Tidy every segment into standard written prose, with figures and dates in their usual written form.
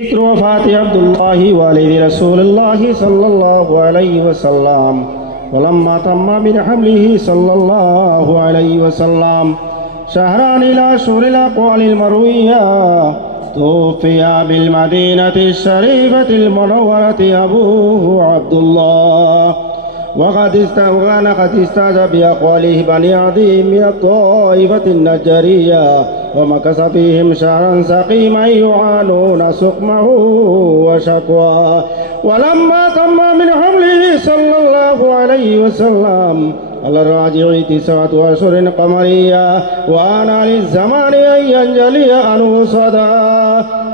ذكر وفاة عبد الله والد رسول الله صلى الله عليه وسلم ولما تم من حمله صلى الله عليه وسلم شهران إلى شهر الأقوال المروية توفي بالمدينة الشريفة المنورة أبوه عبد الله وقد استاج بأقواله بني عدي من الطائفة النجارية ومكث فيهم شهرا سقيما يعانون سقمه وشكواه ولما تم من حمله صلى الله عليه وسلم على الراجع 9 أشهر قمرية وأنا للزمان أن ينجلي عنه صدى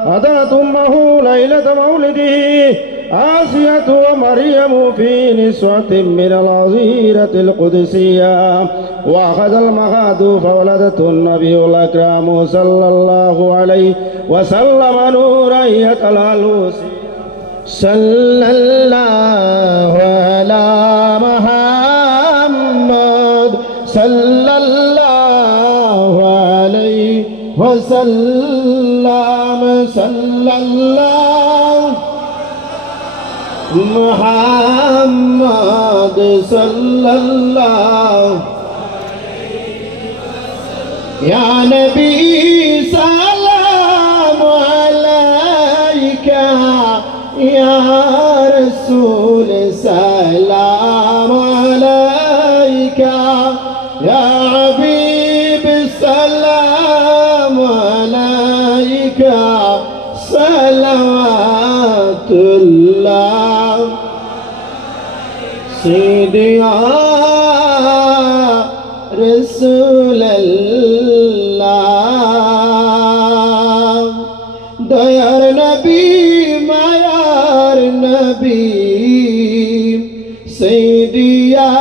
أتت أمه ليلة مولده آسية ومريم في نسوة من العزيرة القدسية وأخذ المخاض فولدته النبي الأكرم صلى الله عليه وسلم نورا يتلألأ صلى الله على محمد صلى الله عليه وسلم صلى الله محمد صلى الله يا نبي سلام عليك يا رسول سلام عليك يا حبيب سلام عليك صلوات الله سيدي يا رسول الله ديار نبي ميار نبي سيدي يا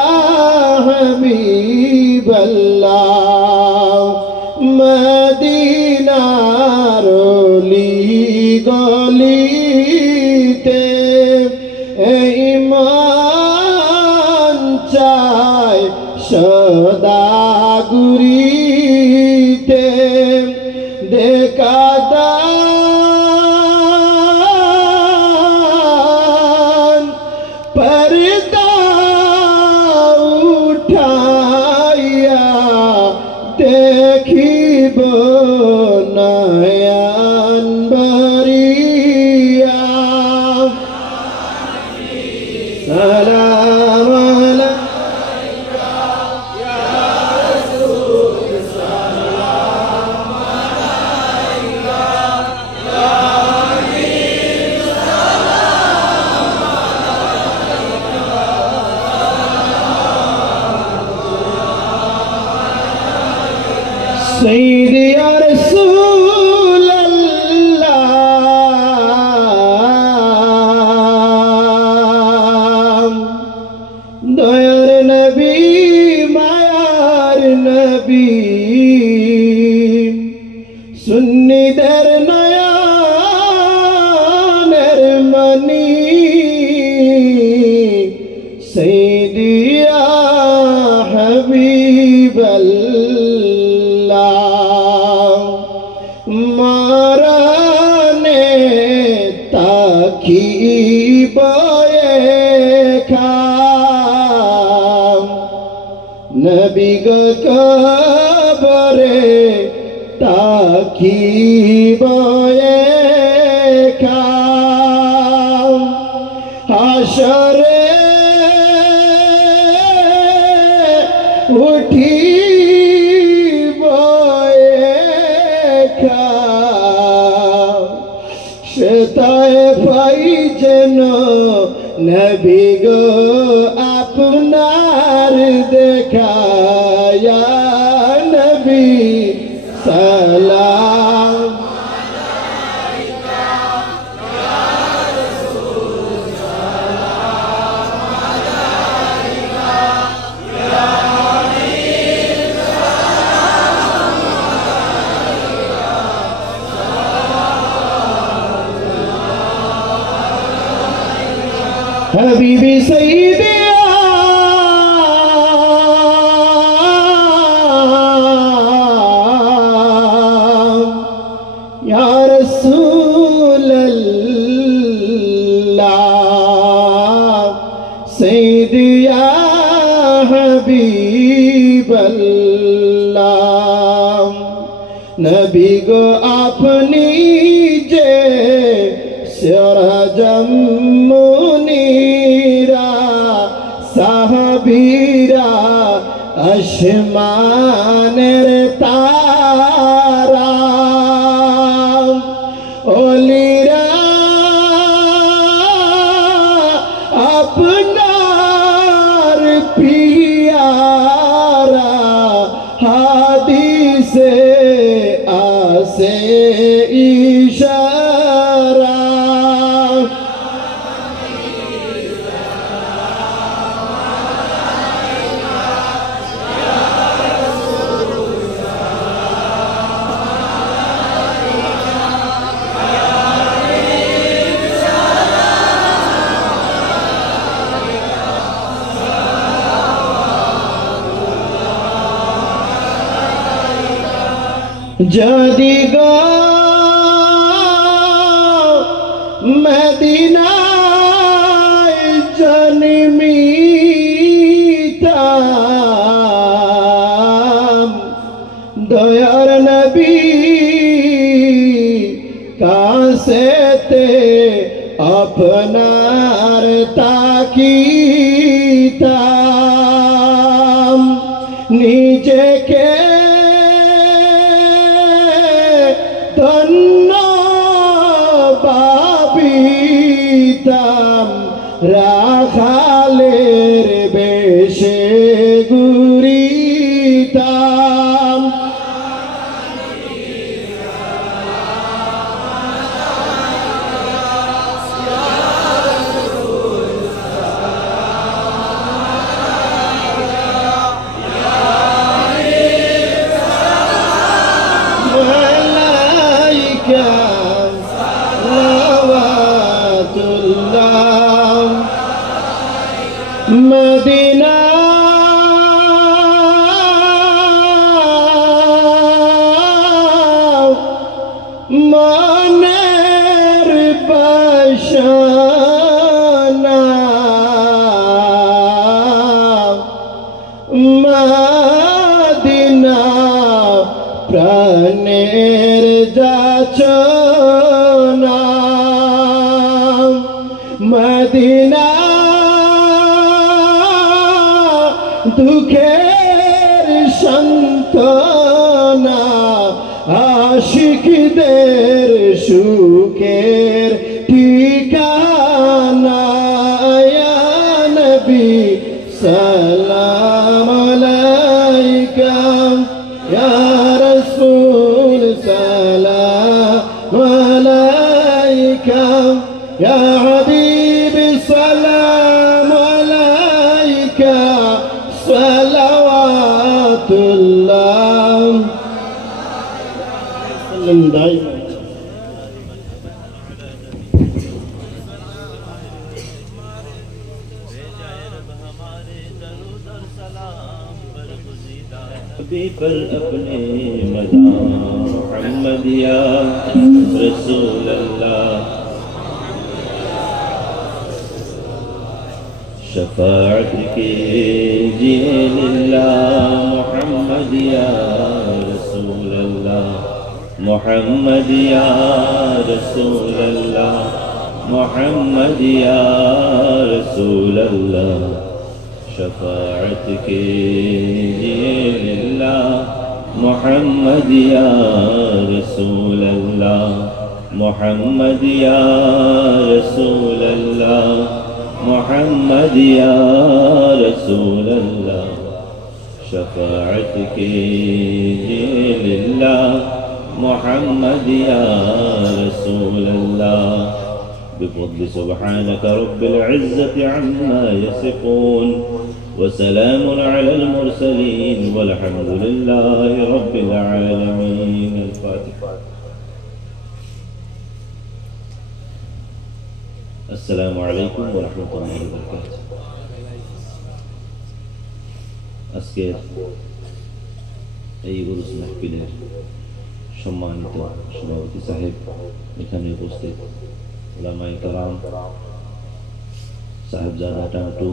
حبيب الله مدينة رولي গলিতে ঈমান চাই সদা গুরিতে দেখা দান পর্দা উঠাইয়া দেখিব নয়ন ভরিয়া সালাম আলাইকা ইয়া রাসূল সালাম আলাইকা ইয়া হাবিব সালাম আলাইকা সাইয়্যিদি ইয়া রাসূল আল্লাহ দয়ার নবী মায়ার নবী সুন্নিদের নয়নের মনি সাইয়্যিদি ইয়া হাবিবাল্লাহ মারানে তাকিব নবী গো কবরে তাকিব হাশরে উঠিব সেতায় পাই যেন নবী গো আপনার দেখা ইয়া নবী সালাম আলাইকা ইয়া রাসূল সালাম আলাইকা ইয়া হাবিব সালাম আলাইকা হাবিবি সাইয়্যিদি يا رسول الله नबी गो अपनी जे सिराजम मुनीरा साहबीरा आसमानेर तारा ओलिरा अपनार पियारा हादीसे आसे इशारा जदि गो मदीनाय जन्मिताम दयार नबी कासेते अपनार ताकीताम नीचे के धन्य भाबिताम राखालेर बेशे घुरिताम मदीना मनेर बशाना मदीना प्राणेर जाचना मदीना दुखेर संतना आशिकदेर सुखेर ठिकाना या नबी सलाम अलैका या रसूल सलाम अलैका या हबीब सलाम अलैका सलावातुल्लाह दाइमा पर अपने मदा मुहम्मदिया रसूल अल्लाह शफाअत कीजिए लिल्लाह मुहम्मद या रसूल अल्लाह मुहम्मद या रसूल अल्लाह मुहम्मद या रसूल अल्लाह शफाअत कीजिए लिल्लाह मुहम्मद या रसूल अल्लाह मुहम्मद या रसूल अल्लाह मुहम्मद या रसूल अल्लाह शफाअत कीजिए लिल्लाह मुहम्मद या रसूल अल्लाह बिफضل सुब्हानक रब्बिल इज़्ज़ति अम्मा यसिफून वसलाम अलल मुरसलीन वल्हम्दुलिल्लाहि रब्बिल आलमीन। अल-फातिहा। अस्सलामु अलैकुम व रहमतुल्लाहि व बाराकातुहू। আজকে এই উরুস মাহফিলের সম্মানিত সভাপতি সাহেব, এখানে উপস্থিত উলামায়ে কেরাম, সাহেবজাদা টান্টু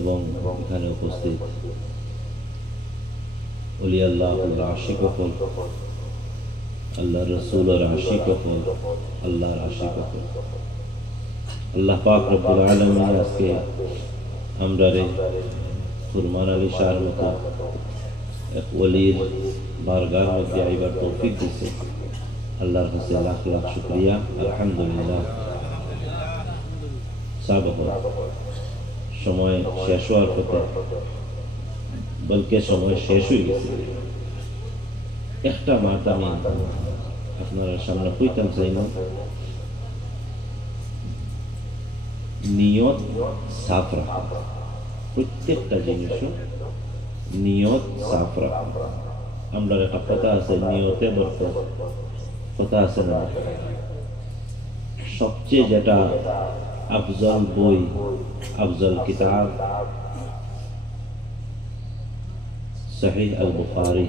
এবং এখানে উপস্থিত ওলি আল্লাহর আশিক হল, আল্লাহ রসুলের আশিক হল, আল্লাহর আশিক হল। আল্লাহ পাক রব্বুল আলামিন আজকে আমরা রে ফুরমান আলী শাহর মতো এক ওলির বারগার মধ্যে আইবার তৌফিক দিছে। আল্লাহর কাছে লাখ লাখ শুকরিয়া, আলহামদুলিল্লাহ। সাবক সময় শেষ হওয়ার কথা, বলকে সময় শেষ হয়ে গেছে। একটা মাত আমি আপনার সামনে কইতাম চাই না, নিয়ত সাফ রাখা। প্রত্যেকটা জিনিস নিয়ত সাফ রাখা। আমরা একটা কথা আছে, নিয়তে বরকত, কথা আছে না? সবচেয়ে যেটা আফজল বই, আফজল কিতাব সহিহ আল বুখারী,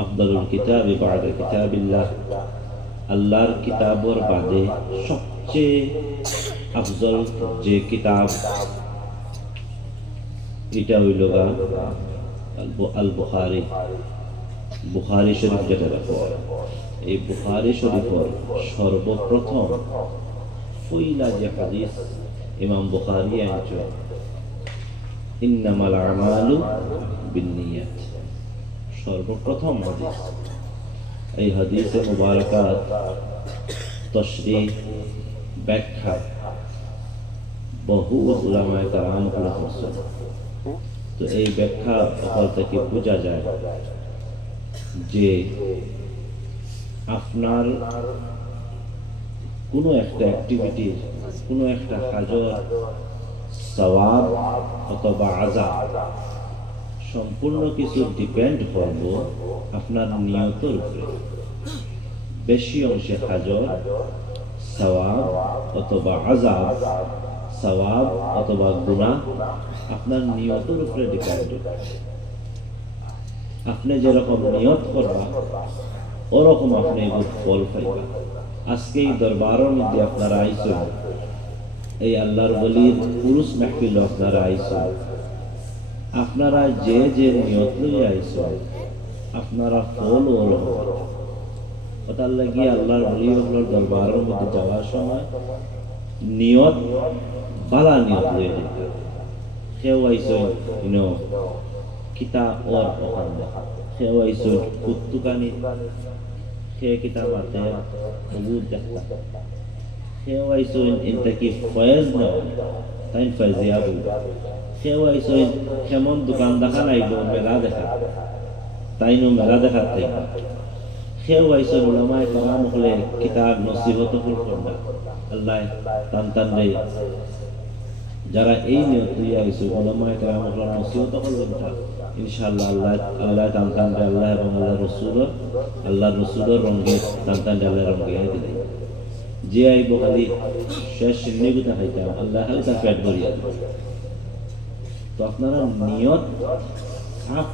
আফদলুল কিতাব বা'দা কিতাবিল্লাহ। আল্লাহর কিতাবর বাদে সবচেয়ে আফজল যে কিতাব, এটা হইল আল বুখারী, বুখারী শরীফ যেটা রাখো। এই বুখারী শরীফের সর্বপ্রথম ফইলা যে হাদিস ইমাম বুখারী আনছে, ইন্নামাল আমালু বিন্নিয়াত, সর্বপ্রথম হাদিস। এই হাদিসে মুবারাকাত তশরিহ ব্যাখ্যা বহু উলামায়ে কেরাম করেছেন। তো এই ব্যাখ্যা ওখান থেকে বোঝা যায় যে আপনার কোনো একটা অ্যাক্টিভিটি, কোনো একটা কাজের সওয়াব অথবা আযাব সম্পূর্ণ কিছু ডিপেন্ড করব আপনার নিয়তের উপরে। বেশি অংশে কাজের সওয়াব অথবা আযাব, সওয়াব অথবা গুনাহ আপনার নিয়তের উপরে ডিপেন্ড। আপনি যেরকম নিয়ত করবা ওরকম আপনি ফল পাইবা। আজকে এই দরবারের মধ্যে আপনারা আইছেন, এই আল্লাহর ওলির পুরুষ মাহফিল আপনারা আইছেন, আপনারা যে যে নিয়ত লইয়া আইছেন আপনারা ফল ওরকম। ওটার লাগিয়ে আল্লাহর ওলির দরবারের মধ্যে যাওয়ার সময় নিয়ত বালা নিয়ত লইয়া যেতে। কেউ আইছেন কিতাব ওর ওখান দেখা, কেউ আইছেন কুত্তুকানি, সে কিতাব আছে বহুত দেখা, কেউ আইছেন এটা কি ফয়েজ না তাই ফয়েজিয়া বলবে, কেউ আইছেন কেমন দোকান দেখা নাইব মেলা দেখা তাই নো মেলা দেখার থেকে, কেউ আইছেন উলামায়ে কেরাম হলে কিতাব নসিহত করবেন। আল্লাহ টান টান রে যারা এই নিয়ত লইয়া আইছে উলামায়ে কেরাম হলে নসিহত করবেন, ইনশাআল্লাহ আল্লাহ টান টান রে আল্লাহ এবং আল্লাহর রসুলের রঙে টান টান রে আল্লাহর রঙে দিলে যে আইব খালি শেষ নিগুতা খাইতাম আল্লাহ হালকা পেট ভরিয়া দিবে। তো আপনারা নিয়ত সাফ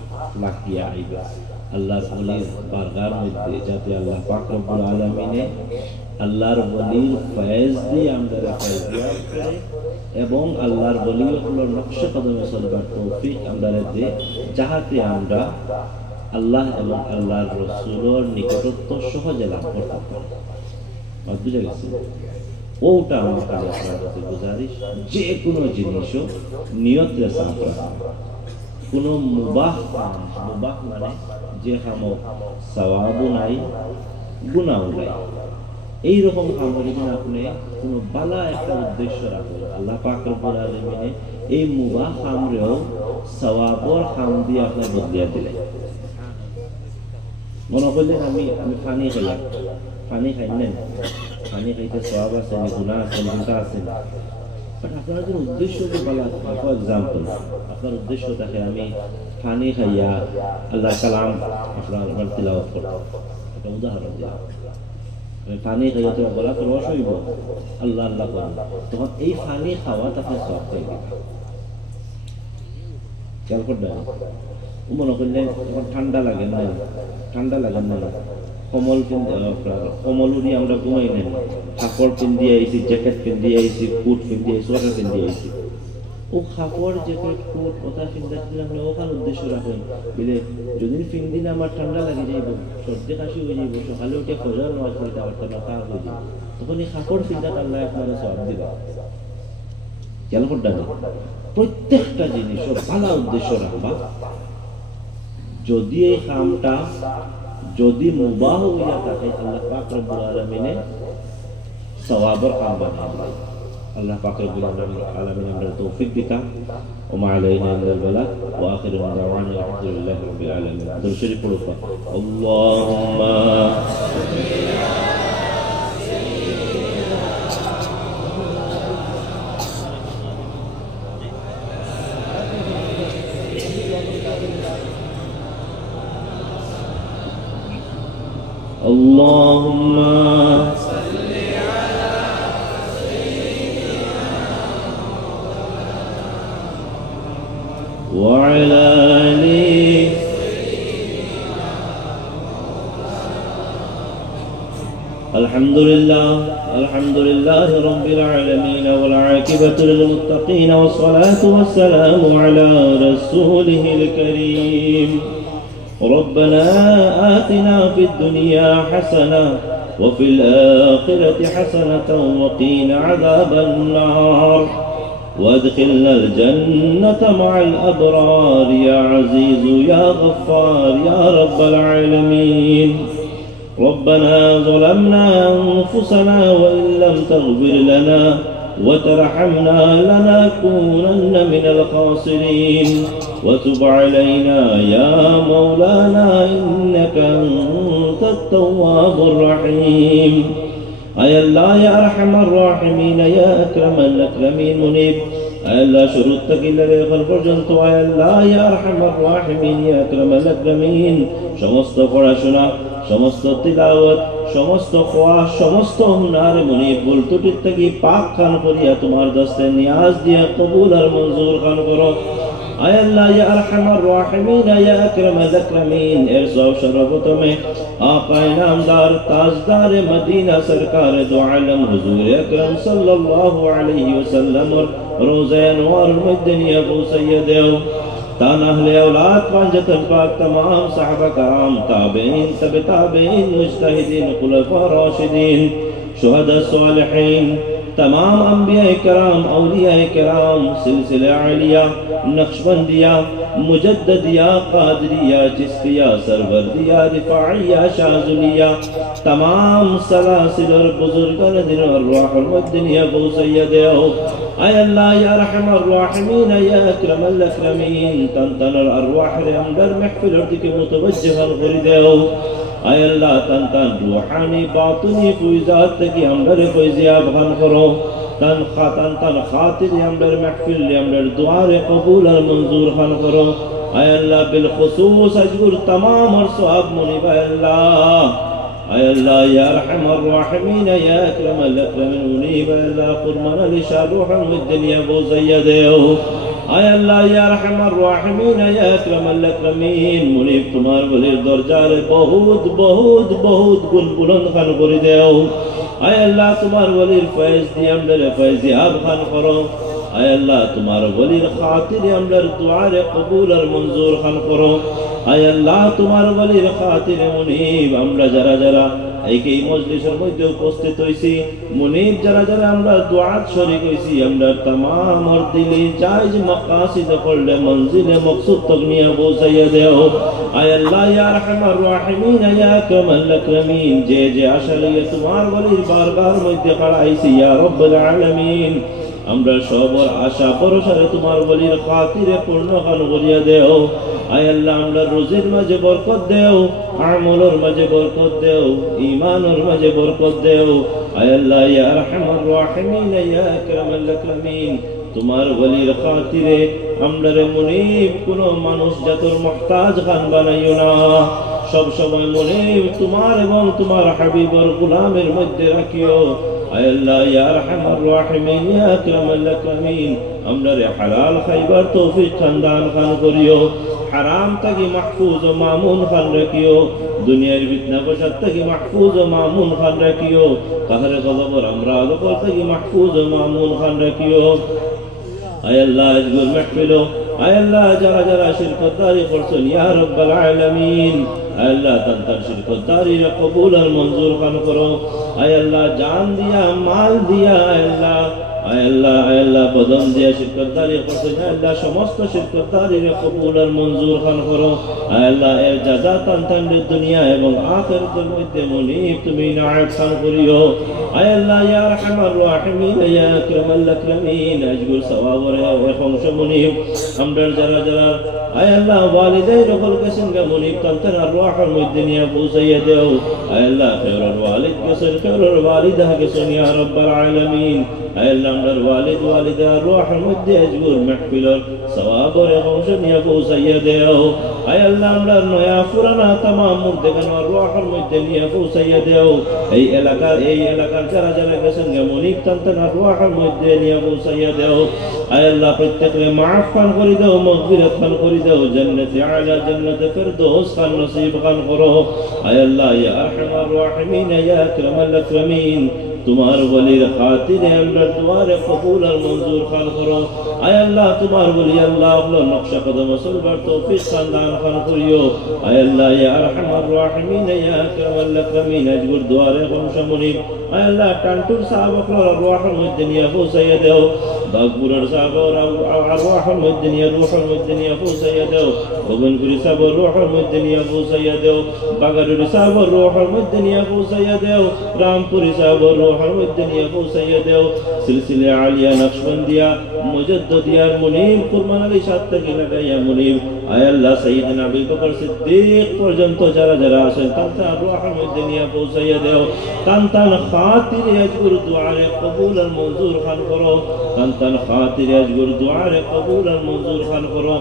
রাখিয়া আইবা আল্লাহর ওলির বারগার মধ্যে, যাতে আল্লাহ পাক রব্বুল আলামিনে আল্লাহর ওলির ফয়েজ দিয়ে আমরা ফয়েজ দিয়া এবং আল্লাহর ওলিগুলোর নকশে কদমে চলবার তৌফিক আমরা দে, যাহাতে আমরা আল্লাহ এবং আল্লাহর রাসূলের নিকটত্ব সহজে লাভ করতে পারি। বুঝে গেছে? ওটা আমার কাছে আপনার কাছে গুজারিশ, যে কোনো জিনিসও নিয়তে সাফ রাখা। কোনো মুবাহ কাম, মুবাহ মানে যে কাম সওয়াবও নাই গুনাহও নাই, এইরকম কাম যখন আপনি কোনো বালা একটা উদ্দেশ্য রাখবেন, আল্লাহ পাক রব্বুল আলামিনে এই মুবাহ কামরেও সওয়াবর কাম দিয়ে আপনার বদলিয়া দিলেন। মনে করলেন আমি পানি খাইলাম, পানি খাইলেন, পানি খাইতে সওয়াব আছে, গুনাহ আছে, গুনাহ আছে, বাট আপনার যে উদ্দেশ্য যে বলা, ফর এক্সাম্পল আপনার উদ্দেশ্য থাকে আমি পানি খাইয়া আল্লাহ কালাম আপনার তিলাওয়াত করব, একটা উদাহরণ দিলাম। পানি খাইয়া তোমার গলা তো রস হইব, আল্লাহ আল্লাহ করব, তখন এই পানি খাওয়া তাকে সওয়াব পাইবে। খেয়াল করবেন, মনে করলেন তখন ঠান্ডা লাগে না, ঠান্ডা লাগে না, কমল কমল উড়ি আমরা ঘুমাই নেন, কাপড় পিন্দি আইছি, জ্যাকেট পিন্দি আইছি, কোট পিন্দি আইছি, সোয়েটার পিন্দি আইছি, ও খাপড় জ্যাকেট কোট কথা চিন্তা করলে আমরা ওখান উদ্দেশ্য রাখেন বলে যদি তিন দিন আমার ঠান্ডা লাগে যাইব সর্দি কাশি হয়ে যাইব সকালে উঠে ফজর নামাজ পড়তে আবার তো মাথা হয়ে যাবে তখন এই খাপড় চিন্তা আল্লাহ আপনারা সব দিবা খেয়াল করতে প্রত্যেকটা জিনিস ভালো উদ্দেশ্য রাখবা যদি এই কামটা যদি মুবাহ হইয়া থাকে আল্লাহ পাক রব্বুল আলামিনে সওয়াবের কাম বানায় দেয় আল্লাহ পাক রব্বুল আলামিন আমরা তৌফিক দিতা ওয়া মা আলাইনা ইল্লাল বালাগ ওয়া আখিরু দাওয়ানা আলহামদুলিল্লাহি রাব্বিল আলামিন দরুদ শরীফ পড়ো আল্লাহুম্মা اللهم صل على سيدنا وعلى آل سيدنا الحمد لله رب العالمين والعاقبة للمتقين والصلاة والسلام على رسوله الكريم ربنا آتنا في الدنيا حسنة وفي الآخرة حسنة وقنا عذاب النار وادخلنا الجنة مع الأبرار يا عزيز يا غفار يا رب العالمين ربنا ظلمنا أنفسنا وإن لم تغفر لنا وترحمنا لنكونن من الخاسرين وتب علينا يا مولانا إنك أنت التواب الرحيم أي الله يا أرحم الراحمين يا أكرم الأكرمين منيب أي الله شروطك إلا لغل পর্যন্ত أي الله يا أرحم الراحمين يا أكرم الأكرمين সমস্ত পড়াশোনা সমস্ত তিলাওয়াত সমস্ত খোয়া সমস্ত হুনার মুনিব ভুল ত্রুটি থেকে পাক খান করিয়া তোমার দস্তে নিয়াজ দিয়া কবুল আর মঞ্জুর খান করো আয় আল্লাহ ইয়া আরহামার রাহিমিন ইয়া আকরামাল আকরামিন এর সর্বপ্রথমে আকা নামদার তাজদার মদিনা সরকার দু আলম হুজুর আকরাম সাল্লাল্লাহু আলাইহি ওয়াসাল্লাম রোজা আনওয়ার মধ্যে নিয়ে আবু সৈয়দেও तान अहले औलाद पंजतन पाक तमाम सहाबा कराम ताबईन तबे ताबईन मुजतहिदीन खुलफा राशिदीन शुहदा सालिहीन तमाम अंबिया कराम औलिया कराम सिलसिला आलिया नक्शबंदिया मुजद्ददिया कादरिया चिश्तिया सरवरदिया रिफाइया शाजुलिया तमाम सलासिल और बुजुर्गान दिन और रूहुल मदनिया अबू सय्यदो आय अल्लाह या रहमान राहिमीन या अकरमल अकरमीन तन الارواح अंदर महफिल और दिके मुतवज्जहन करि देओ आय अल्लाह तन रूहानी बातनी फुइजात की अंदर फैजियाब खान करो तन खातिर अंदर महफिल अंदर दुआ कबूल और मंजूर खान करो आय अल्लाह बिल खुसूस अजर तमाम और सवाब मुनीब आय अल्लाह या रहमान राहिमीन या अकरमल अकरमीन मुनीब अल्लाह कुर्बान लिशारुह मुद्दनिया अबू सय्यदो आय अल्लाह या रहमान राहिमीन या अकरमल अकरमीन मुनीब तुम्हार वलीर दरजार बहुत बहुत बहुत गुण बुलंद खान कर देओ आय अल्लाह तुम्हार वलीर फैज दिए हमरे फैजियाब खान करो आय अल्लाह तुम्हार वलीर खातिर हमरे दुआ कबूल और मंजूर खान करो आय अल्लाह तुम्हार वलीर खातिर मुनीब আমরা যারা যারা এই মজলিসের মধ্যে উপস্থিত হইছি মুনিব যারা যারা আমরা দুআত শরীক হইছি আমরা तमाम और दिली जायज मकासिद করলে মঞ্জিলে মকসুদ তক নিয়ে পৌঁছাইয়া দাও আয় আল্লাহ ইয়া আরহামার রাহিমিন ইয়া আকরামাল আকরামিন যে যে আসলে তোমার ওলির বারবার মধ্যে খাড়াইছি ইয়া রব্বুল আলামিন আমরা সবার আশা ভরসারে তোমার ওলির খাতিরে পূর্ণ খান করিয়া দাও আয় আল্লাহ আমরা রোজের মাঝে বরকত দেও আমলের মাঝে বরকত দেও ঈমানের মাঝে বরকত দেও আয় আল্লাহ ইয়া আরহামার রাহিমিন ইয়া আকরামাল আকরামিন তোমার ওলির খাতিরে আমরা মুনিব কোন মানুষ জাতর মুহতাজ খান বানাইও না সব সময় মুনিব তোমার এবং তোমার হাবিবের গোলামের মধ্যে রাখিও আয় আল্লাহ ইয়া আরহামার রাহিমিন ইয়া আকরামাল আকরামিন আমরা হালাল খাইবার তৌফিক খানদান খান করিও حرام تگی محفوظ و مامون خان رکھیو دنیای فتنہ بشت تگی محفوظ و مامون خان رکھیو قہر غضب اور امراض پر تگی محفوظ و مامون خان رکھیو আয় আল্লাহ আজকের মাহফিলও আয় আল্লাহ যারা যারা শিরকতদারি করছেন ইয়া রাব্বাল আলামিন আয় আল্লাহ তার শিরকতদারি কবুল আর মঞ্জুর খান করো আয় আল্লাহ জান দিয়া মাল দিয়া আয় আল্লাহ বদন দিয়া শিরকতদারি করছেন আয় আল্লাহ সমস্ত শিরকতদারির কবুল আর মঞ্জুর খান করো আয় আল্লাহ এর জাযা তান দুনিয়া এবং আখিরাতের মধ্যে মুনিব তুমি ইনায়াত খান করিও আয় আল্লাহ ইয়া আরহামার রাহিমিন ইয়া আকরামাল আকরামিন আজগুর সওয়াবের অংশ মুনিব আমরা যারা যারা আয় আল্লাহ ওয়ালিদাই রকল গেছেন গা মুনিব তান্তান আর রুহের মধ্যে নিয়ে পৌঁছাইয়া দেও আয় আল্লাহ খায়রুল ওয়ালিদ গেছেন খায়রুল ওয়ালিদা গেছেন ইয়া রাব্বাল আলামিন আয় আল্লাহ আমরা ওয়ালিদ ওয়ালিদা রুহের মধ্যে আজগুর মাহফিলের সওয়াবের অংশ নিয়ে পৌঁছাইয়া দেও আয় আল্লাহ আমরা নয়া পুরানা तमाम মুর্দেগান আর রুহের মধ্যে নিয়ে পৌঁছাইয়া দেও এই এলাকার যারা যারা গেছেন গা মুনিব তান্তান আর রুহের মধ্যে নিয়ে পৌঁছাইয়া দেও আয় আল্লাহ প্রত্যেককে মাফ খান করে দাও মাগফিরাত খান করে দাও জান্নাতে আলা জান্নাতে ফিরদৌস খান নসিব খান করো আয় আল্লাহ ইয়া আরহামার রাহিমিন ইয়া আকরামাল আকরামিন তোমার ওলির খাতিরে আমরা দুয়ারে কবুল আর মঞ্জুর খান করো আয় আল্লাহ তোমার ওলি আল্লাহ আল্লাহ নকশা কদম চলবার তৌফিক খান দান খান করিও আয় আল্লাহ ইয়া আরহামার রাহিমিন ইয়া আকরামাল আকরামিন আজগুর দুয়ারে কমশা মুনিব আয় আল্লাহ টান্টুর সাহাবাকর রুহের মধ্যে নিয়ে পৌঁছাইয়া দেও বাগপুরের সাহাবার রুহের মধ্যে নিয়ে পৌঁছাইয়া দেও ভবনপুরি সাহাবার রুহের মধ্যে নিয়ে পৌঁছাইয়া দেও বাগারুরি সাহাবার রুহের মধ্যে নিয়ে পৌঁছাইয়া দেও রামপুরি সাহাবার রুহের মধ্যে নিয়ে পৌঁছাইয়া দেও সিলসিলে আলিয়া নকশবন্দিয়া মুজাদ্দিদিয়ার মুনিব কুরবান আলী সাত থেকে লাগাইয়া মুনিব আয় আল্লাহ সাইয়্যিদনা আবু বকর সিদ্দিক পর্যন্ত যারা যারা আছেন তার রুহের মধ্যে নিয়ে পৌঁছাইয়া দেও তান খাতিরে আজগুর দুআরে কবুল আর মঞ্জুর খান করো তান খাতিরে আজগুর দুআরে কবুল আর মঞ্জুর খান করো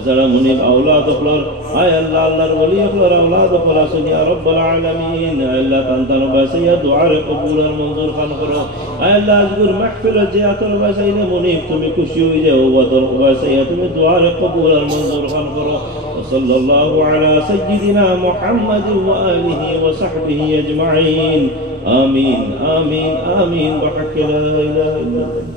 যারা মুনিব আওলাদ হলর আয় আল্লাহ আল্লাহর ওলি হলর আওলাদ হল আসেন ইয়া রাব্বাল আলামিন আল্লাহ তান বাসাইয়া দুআরে কবুল আর মঞ্জুর খান করো আয় আল্লাহ আজগুর মাহফিলে যে আতর বাসাইলে মুনিব তুমি খুশি হয়ে যাও ওয়াতর বাসাইয়া তুমি দুআরে কবুল আর মঞ্জুর খান করো صلى الله على سيدنا محمد وآله وصحبه أجمعين آمين آمين آمين بحق لا إله إلا الله